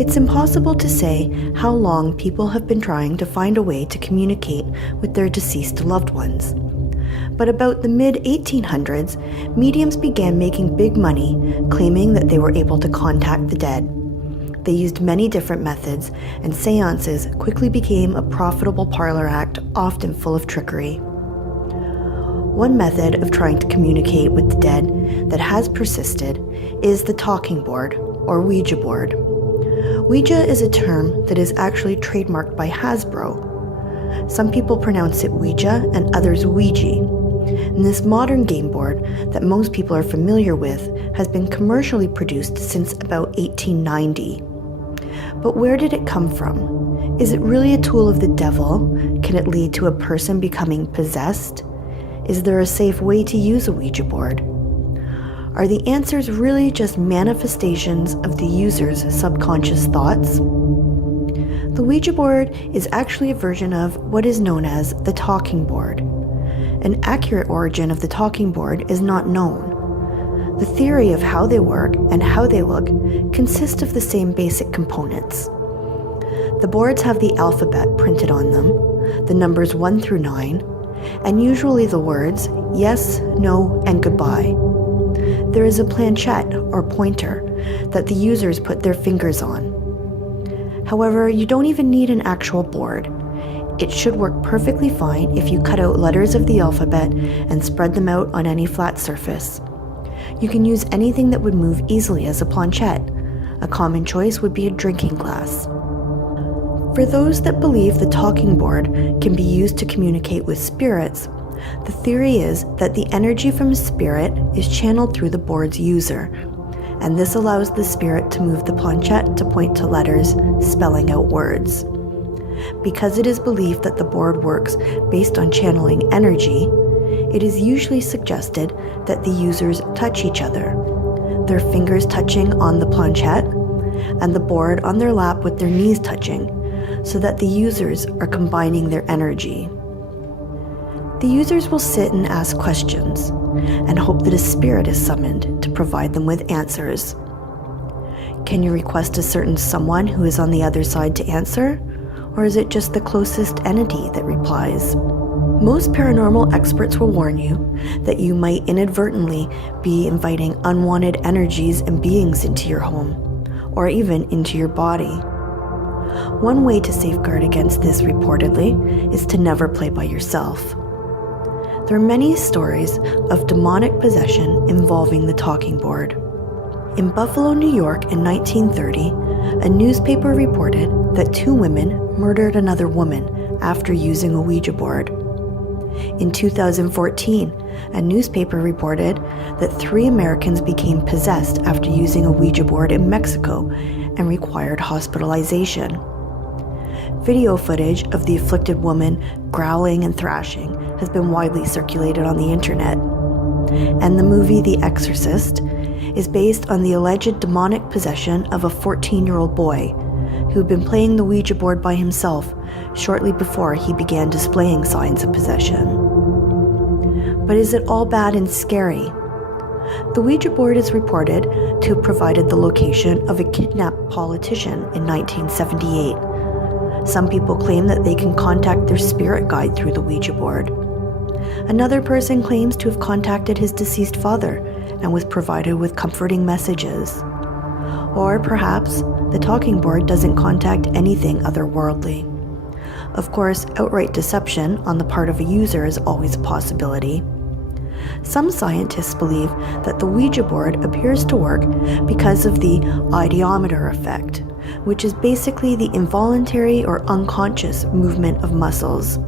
It's impossible to say how long people have been trying to find a way to communicate with their deceased loved ones. But about the mid-1800s, mediums began making big money, claiming that they were able to contact the dead. They used many different methods, and seances quickly became a profitable parlor act, often full of trickery. One method of trying to communicate with the dead that has persisted is the talking board, or Ouija board. Ouija is a term that is actually trademarked by Hasbro. Some people pronounce it Ouija and others Ouija. And this modern game board that most people are familiar with has been commercially produced since about 1890. But where did it come from? Is it really a tool of the devil? Can it lead to a person becoming possessed? Is there a safe way to use a Ouija board? Are the answers really just manifestations of the user's subconscious thoughts? The Ouija board is actually a version of what is known as the talking board. An accurate origin of the talking board is not known. The theory of how they work and how they look consist of the same basic components. The boards have the alphabet printed on them, the numbers 1 through 9, and usually the words yes, no, and goodbye. There is a planchette or pointer that the users put their fingers on. However, you don't even need an actual board. It should work perfectly fine if you cut out letters of the alphabet and spread them out on any flat surface. You can use anything that would move easily as a planchette. A common choice would be a drinking glass. For those that believe the talking board can be used to communicate with spirits, the theory is that the energy from a spirit is channeled through the board's user, and this allows the spirit to move the planchette to point to letters, spelling out words. Because it is believed that the board works based on channeling energy, it is usually suggested that the users touch each other, their fingers touching on the planchette, and the board on their lap with their knees touching, so that the users are combining their energy. The users will sit and ask questions, and hope that a spirit is summoned to provide them with answers. Can you request a certain someone who is on the other side to answer? Or is it just the closest entity that replies? Most paranormal experts will warn you that you might inadvertently be inviting unwanted energies and beings into your home, or even into your body. One way to safeguard against this, reportedly, is to never play by yourself. There are many stories of demonic possession involving the talking board. In Buffalo, New York in 1930, a newspaper reported that 2 women murdered another woman after using a Ouija board. In 2014, a newspaper reported that 3 Americans became possessed after using a Ouija board in Mexico and required hospitalization. Video footage of the afflicted woman growling and thrashing has been widely circulated on the internet. And the movie The Exorcist is based on the alleged demonic possession of a 14-year-old boy who'd been playing the Ouija board by himself shortly before he began displaying signs of possession. But is it all bad and scary? The Ouija board is reported to have provided the location of a kidnapped politician in 1978. Some people claim that they can contact their spirit guide through the Ouija board. Another person claims to have contacted his deceased father and was provided with comforting messages. Or perhaps the talking board doesn't contact anything otherworldly. Of course, outright deception on the part of a user is always a possibility. Some scientists believe that the Ouija board appears to work because of the ideometer effect, which is basically the involuntary or unconscious movement of muscles.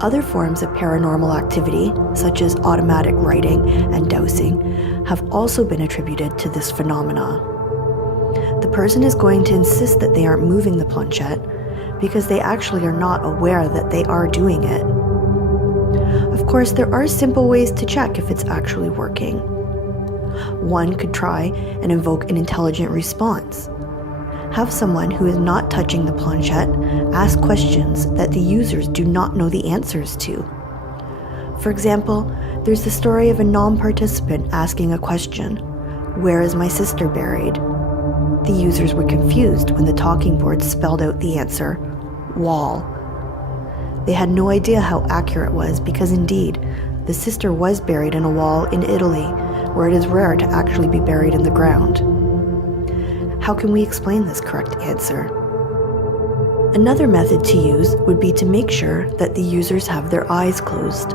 Other forms of paranormal activity, such as automatic writing and dowsing, have also been attributed to this phenomena. The person is going to insist that they aren't moving the planchette because they actually are not aware that they are doing it. Of course, there are simple ways to check if it's actually working. One could try and invoke an intelligent response. Have someone who is not touching the planchette ask questions that the users do not know the answers to. For example, there's the story of a non-participant asking a question, "Where is my sister buried?" The users were confused when the talking board spelled out the answer, wall. They had no idea how accurate it was because indeed, the sister was buried in a wall in Italy, where it is rare to actually be buried in the ground. How can we explain this correct answer? Another method to use would be to make sure that the users have their eyes closed.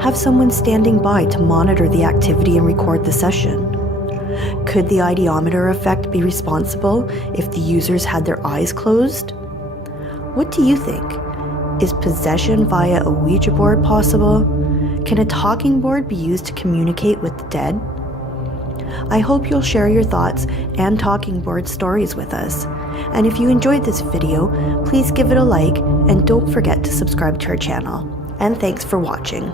Have someone standing by to monitor the activity and record the session. Could the ideometer effect be responsible if the users had their eyes closed? What do you think? Is possession via a Ouija board possible? Can a talking board be used to communicate with the dead? I hope you'll share your thoughts and talking board stories with us. And if you enjoyed this video, please give it a like and don't forget to subscribe to our channel. And thanks for watching.